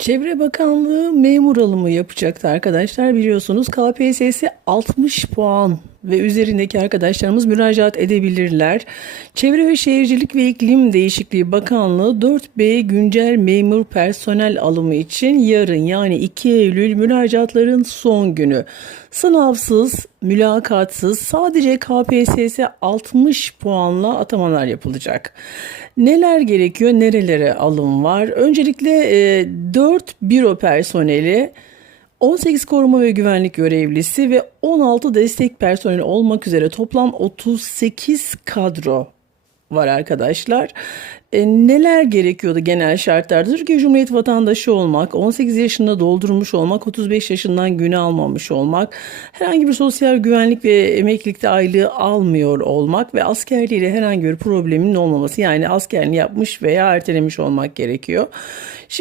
Çevre Bakanlığı memur alımı yapacaktı arkadaşlar. Biliyorsunuz KPSS 60 puan ve üzerindeki arkadaşlarımız müracaat edebilirler. Çevre ve Şehircilik ve İklim Değişikliği Bakanlığı 4B güncel memur personel alımı için yarın yani 2 Eylül müracaatların son günü. Sınavsız, mülakatsız sadece KPSS 60 puanla atamalar yapılacak. Neler gerekiyor, nerelere alım var? Öncelikle e, 4 büro personeli, 18 koruma ve güvenlik görevlisi ve 16 destek personeli olmak üzere toplam 38 kadro var arkadaşlar. E, neler gerekiyordu genel şartlarda? Türkiye Cumhuriyeti vatandaşı olmak, 18 yaşında doldurmuş olmak, 35 yaşından güne almamış olmak, herhangi bir sosyal güvenlik ve emeklilikte aylığı almıyor olmak ve askerliğiyle herhangi bir problemin olmaması. Yani askerliğini yapmış veya ertelemiş olmak gerekiyor. Şimdi